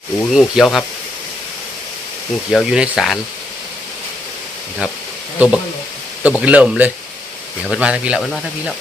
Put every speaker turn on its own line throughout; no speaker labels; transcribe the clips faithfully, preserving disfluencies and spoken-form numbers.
ดูงูเขียวครับงูเขียวอยู่ในศาลนะครับตัวบักตัวบักเริ่มเลยเดี๋ยวมันมาทางพี่แล้วมันมาทางพี่แล้ว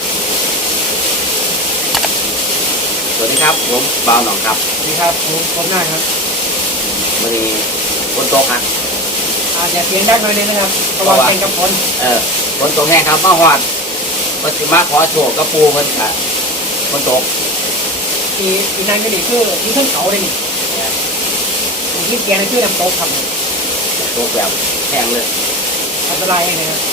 สวัสดีครับผมบ่าวหนองครับ
สวัสดีครับผมผมหน้าครับ
วันนี้ฝนตกครับ
อาจจะเสียงดังหน่อยนึงนะครับเพราะว่าเป็นกับฝน
เออฝนตกแห้งครับมาหอดมาสิมาขอโชคกระปูมันค่ะฝนตก
อีอีนั่นก็ดีคือที่ขึ้นเขาเลยนี่ที่เกียร์นั่นคือน้ำตกครับ
ตกแบบแห้งเลย
อันตรายเลยครับ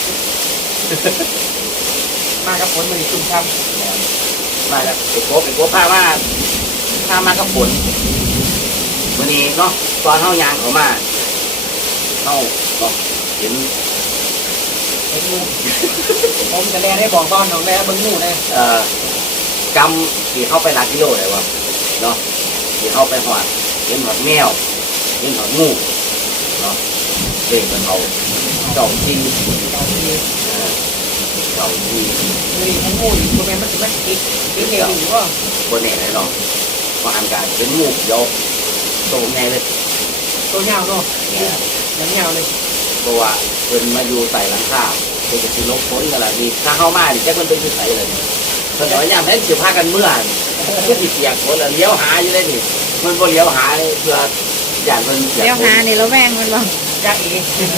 มากับฝนมันชุ่มช่ำ
มาแล้วเป็นโป๊เป็นโป๊ผ้ามาผ้ามากับฝนวันนี้เนาะตอนเท้ายางเขามาเท้าเนาะเห็น
เห็นงูผมจะแลได้บอกบ้านน้องแม่เบิ้งงูเลย
เอ่อกำขี่เข้าไปหลักกิโลเลยวะเนาะขี่เข้าไปหอดเห็นหอดแมวเห็นหอดงูเนาะเด็กมันเขาเก่าจริง
เก่าจริง
เก่าจริง
นี่ทั้งงูอยู่ตัวแม่มันจะไม่ติดติดเองหรือว่า
บนเนี่ยไหนเนาะมาอ่านการเห็นงูเดี๋ยวโตแน่เลย
ตัวเงาเนาะเนี่ยยังเงาเลย
เพราะว่าเพิ่นมาอยู่ใส่หลังคาเพิ่นจะสิลบพ้นกันละนี่ถ้าเข้ามาดิแจ็คมันเป็นที่ใส่เลยเพิ่นบอกย่ามแพ้สิพากันเมื่อเพื่อสิเปียกฝนแล้วเลี้ยวหาอยู่เลยนี่มันบ่เลี้ยวหาเลยเพื่ออย่างเพิ่น
เลี้ยวหานี่เราแวงมันบ่
จ้าอี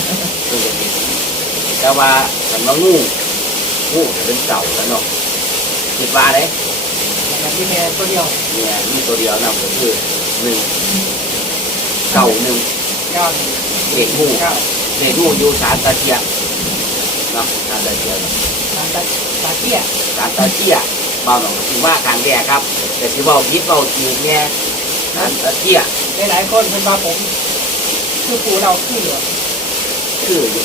แต่ว่าคันว่างูงูเป็นเก่าแล้วเนาะคิดว่าเด้
แบบที่แม่ตัวเดียว
เนี่ยมีตัวเดียวนำก็คือหนึ่งเก่าหนึ่ง
ยอด
เด็กงูเด็กงูอยู่ศาลตะเกียบเนาะศาลตะเกียบ
ศาลตะตะเกียบ
ศาลตะเกียบเบาหน่อยคือว่าทางแก่ครับแต่ที่เบาพิษเบาจีนเนี่ยศาลตะเกียบ
หลายคนเป็นว่าผมคือปู่เราคือเหรอ
คืออยู่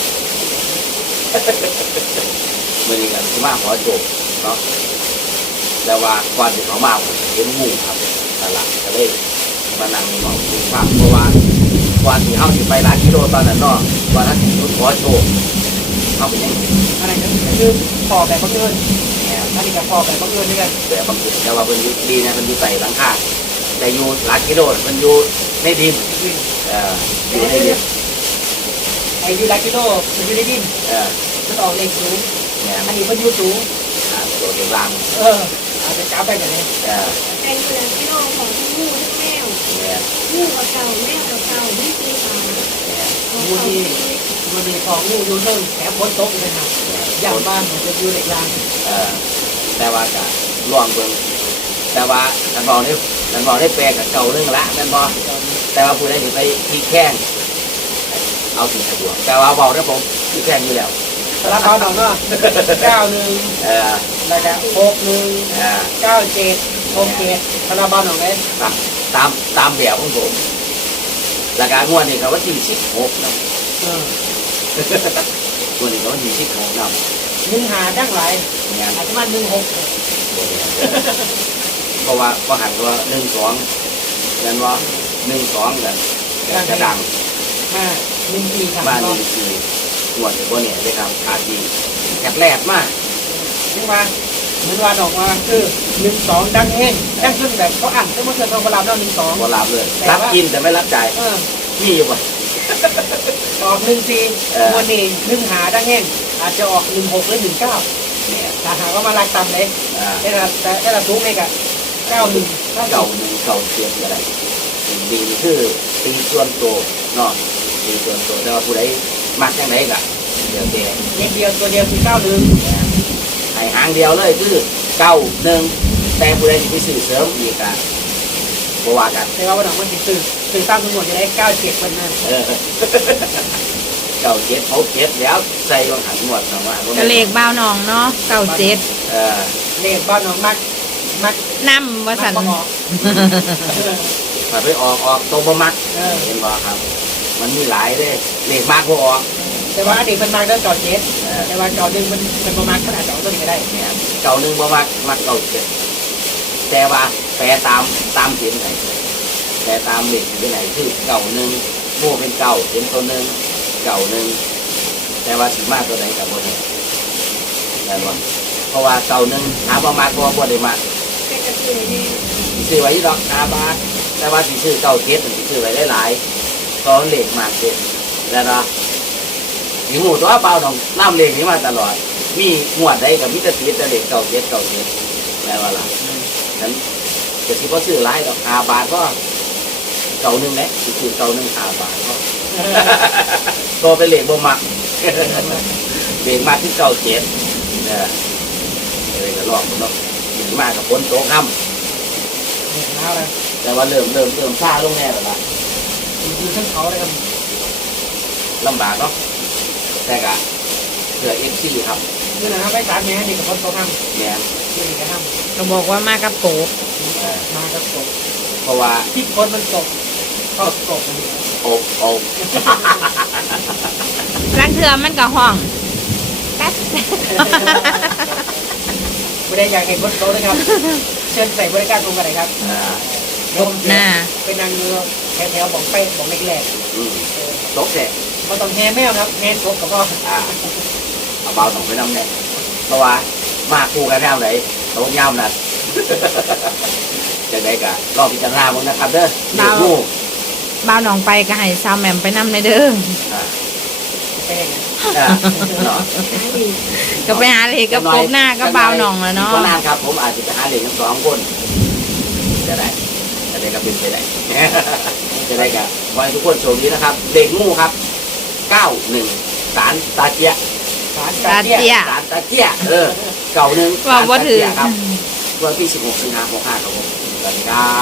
เมื่อนี้กันที่มาขอโจบเนาะแต่ว่าก่อนที่เขามาผมเห็นงูครับตลาดก็เลยมานั่งมองดูภาพเพราะว่าก่อนที่เขาสิไปร้านกิโลตอนนั้นเนาะก่อนนั้นผมขอโชว์เขาเป็นยังไง
อะไรก็คือพอแบบบังเอิญเนี่ยอันนี้ก็พอแบบบังเอิญด้วยกัน
แต่บางทีแต่ว่าเป็นยุดีนะเป็นยุใส่หลังคาแต่อยู่ร้านกิโลมันอยู่ในดินเอ่ออยู่ในดิน
ไอ้ยูร้านกิโลมันอยู่ในดิน
เออ
มันออกเลขสูงอันนี้มันอยู่สูง
อ่าตัวเด็กล่าง
เอออาจจะจับได้แบบนี้
เออ
ไอ้ยูร้านกิโลของทั้งงูทั้งแมวงูกับเก่าแมวกับเก่าไม่ตีตา
งูที่งูที่ของงูอยู่เทิงแถมฝนตกเลยครับอย่างบ้านผมจะอยู่เด็กล่าง
เออแต่ว่าจะล่วงเบิ่งแต่ว่านันบอกได้นันบอกได้แปลกับเก่าเรื่องละนันบอกแต่ว่าผู้ใดถึงไปที่แข้งเอาสิ่งสะดวกแต่ว่าบอกได้ผมที่แข้งอยู่แล้ว
รับเอาหน่อยเนาะเก้าหนึ่ง
เออ
แล้วก็หกหนึ่งเก้าเจ็ดหกเจ็ดคาราบาลหน่อยเลย
ตามตามแบบของผมราคางวดนี่เขาว่าที่สิบหกนะงวดนี่เขาว่าที่สิบหกนะ
หนึ่งหาดั้งหลายอาจจะมาหนึ่งหก
เพราะว่าพอหันว่าหนึ่งสองนั่นว่าหนึ่งสองนั่นกระดัง
มาหนึ่งสี่
มาหนึ่งสี่งวดนี่พวกนี้ได้ครับขาดดีแคบแรกมาก
นี่มาเหมือนว่าออกมาคือหนึ่งสองดังแห้งดังขึ้นแบบเขาอ่านก็มันเกิดความรับแล้วหนึ่งสอง
รับเลยรับกินแต่ไม่รับใจนี่อยู่บ่
ออกหนึ่งสี่วันนี้หนึ่งหาดังแห้งอาจจะออกหนึ่งหกหรือหนึ่งเก้าเนี่ยถ้าหาว่ามาลักตำเลยได้ละได้ละสูงเลยกะเก้าหนึ่ง
เก้าหนึ่งเก้าเสียอะไรดีคือตีส่วนตัวเนาะตีส่วนตัวแต่ว่าผู้ใดมักยังไงกะเดียวเดียว
เดียวตัวเดียวคือเก้าหนึ่ง
ไอ้หางเดียวเลยคือเก้าหนึ่งแต่ผู้ใดที่สื่อเสริมอีกอะบว่ากัน
แต่ว่าวันหลังมันติดสื่อสื่อสร้างทั้งหมดจะได้เก้าเจ็ดคนนั่น
เก้าเจ็ดเขาเจ็ดแล้วใส่ลงหันหมดนะว่า
ก็เลขบ้าวน้องเนาะเก้าเจ็ด
เออ
เลขบ้าวน้องมักมัก
น้ำว่าสัน
ถ้าไปออกออกตรงประมัดเห็นบ่ครับมันมีหลายเลยเลขมากกว่าออก
แต่ว่าอดีตมันมาเรื่องเก่าเจ็ดแต่ว่าเก่าหนึ่งมันมันประมาณขนาดเก่าตัวนี้ก็ได้
เนี่ยเก่าหนึ่งประมาณมักเก่าเจ็ดแต่ว่าแปลตามตามเสียงไหนแปลตามเลขที่ไหนคือเก่าหนึ่งโม่เป็นเก่าเห็นตัวหนึ่งเก่าหนึ่งแต่ว่าสีมากตัวไหนกับตัวไหนได้บ่เพราะว่าเก่าหนึ่งหาประมาณตัวบ่ได้มาซื้อไว้ดอกหาบาทแต่ว่าสิซื้อเก้าเจ็ดสิซื้อไว้หลายๆตอนเลขมากเจ็ดแล้วนะมีหูตัวเปล่าน้องน้ำเลขนี้มาตลอดมีหวดใดกับมิตรติดแต่เลขเก้าเจ็ดเก้าเจ็ดแล้วว่าล่ะนั้นจะคิดว่าซื้อหลายดอกห้าบาทก็เก่าหนึ่งเนี่ยสิซื้อเก่าหนึ่งห้าบาทก็ก็เป็นเลขบ่มักเลขมากที่เก้าเจ็ดเนี่ยเลยก็ลองเนาะถึงมากกับฝนตกค่ำแต่ว่าเริ่มเริ่มเริ่มซาลงแน่แล้วล่ะ
คือทั้งเขาเลยครับ
ลำบากเนาะแต่ก็เพื่อเอฟซีครับ
นี่นะครับไปตามแม่นี่กับคนโตทำ
แม่
นี่ก็ท
ก็บอกว่ามากับโกบ
เอ่อ
ำมากับตก
เพราะว่า
ที่คนมันตกก็ตก
โอกโอก
ลังเทือมันก็ห้องแป๊บ
ไม่ได้อยากเห็นคนโตนะครับเชิญใส่บริการตรงกันเลยครับ
อ่า
เดี๋ยวผม
หน้า
เป็นนางเงือแถวๆบอกไปบอกแรก
อืมตกแท้
ๆมาต้องแฮแมวครับแฮตกกับพ่อ
อ่าเอาเบาต้องไปนำแน่เพราะว่ามาคู่กันแนวไหนตกยาวนั่น จะได้กะรอบพิจารณาบ้างนะครับเด้อเด็กงู
บ่าวหนองไปก็ให้ซาวแหมมไปนำในเด้อ
อ่า
แป้ง
อ่าเนาะ
ก็ไปหาเลยกับกบหน้าก็บ่าวหนองแล้วเนาะ
ก็นานครับผมอาจจะไปหาเด็กทั้งสองคนจะได้จะได้ก็เป็นไปได้ จะได้กับวันทุกคนโชคดีนะครับ เด็กงูครับเก้าหนึ่งสารตาเจีย
สาร
ตาเตี้ย
สารตาเจียเออเก่าหนึ่ง
ว่าบ่ถือ
สารตาเจี้ยครับวันที่สิบหกสิงหาคมหกห้าครับผมสวัสดีครับ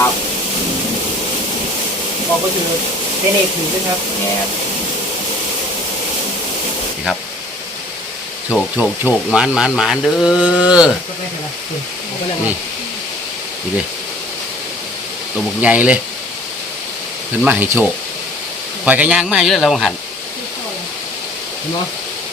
บอกก็คือเทเนถือด้วยครับ
แง่นี่ครับ โชคโชคโชคหมานหมานหมานเด้อ
ก็ไม่ใช่ละคุณผมก็เลย
นี่นี่เลยตัวบกใหญ่เลยเพิ่นมาให้โชคข่อยกระย่างมาอยู่แล้วเราหัน
เห็นไหม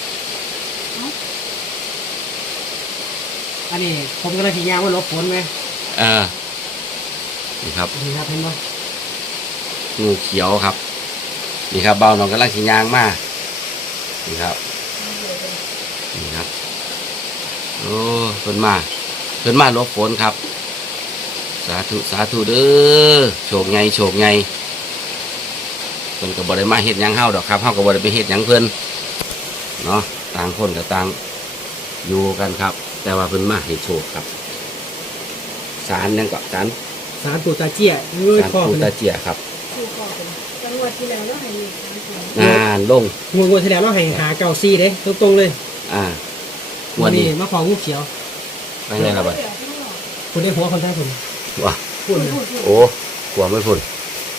อันนี้ผมกำลังพิจารณาว่าลบฝนไหม
เออนี่ครับ
นี่ครับเห็นไหม
งูเขียวครับ นี่ครับเบาหนองกำลังสียางมานี่ครับนี่ครับโอ้เพิ่นมาเพิ่นมาหลบฝนครับ สาธุสาธุเด้อโชคไงโชคไงเพิ่นก็บ่ได้มาเฮ็ดหยังเฮาดอกครับเฮาก็บ่ได้ไปเฮ็ดหยังเพิ่นเนาะต่างคนกับต่างอยู่กันครับ แต่ว่าเพิ่นมาให้โชคครับศาลนั่นก็ศาล
สารปูตาเจี้ยเอ้ย
ศาล
พ่อ
ปู
เป็น
ตาเจียครับ
คือขอเป็นจังหวัดที่แล้วเนาะให้นี่
งานลง
งูงูที่แล้วเราให้หาเก่าซีเด้ตรงๆเลย
อ่าวันนี้
มาของงูเขียว
ไปไหนครับบัด
คุณได้หัวคนได้ผม
ว้า
พูดเลย
โอ้กลัวไม่พ้น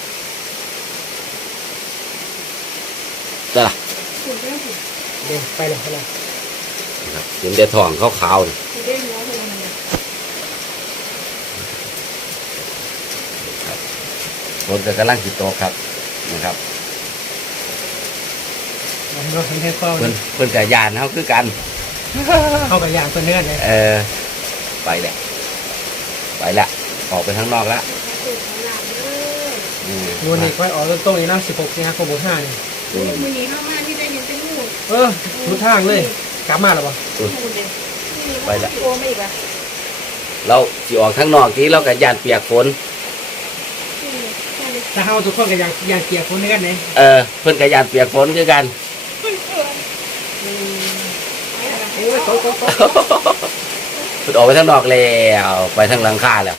แต่ละ
คุณได้คุณ
เดี๋ยวไปเลยไปเลย
นะครับเห็นแต่ทองขาวๆนี่
คุณได้หัวคนนั้น
ฝนก็กำลังติดตกครับนะครับ
เราเห็นแค่ข้อ
เพิ่นเพิ่นกับยานเขาคือกัน
เข้ากับยางตัวเนื้อเลย
เออไปแหละไปละออกไปข้างนอกละ
สุดขนาดเลย
อืม
งูนี่ก็ออกต้นๆนี่นะสิบหกสิงหาคมหกห้านี่
อืม
มือนี้เข้ามาที่ได้เห็นเป็นงู
เออทุกทางเลยกลับมาแล้วปะ
งูเลยไปละโกไม่อีกอ่ะ
เราสิออกข้างนอกที่เรากับยานเปียกฝน
ถ้าเข้าทุกคนกับยางยางเกียร์คนนี้กันเนี่ย
เออเพิ่นกับยานเปียกฝนคือกัน
โอ้ยโตโตโต
เพิ่นออกไปข้างนอกแล้วไปทางหลังคาแล้ว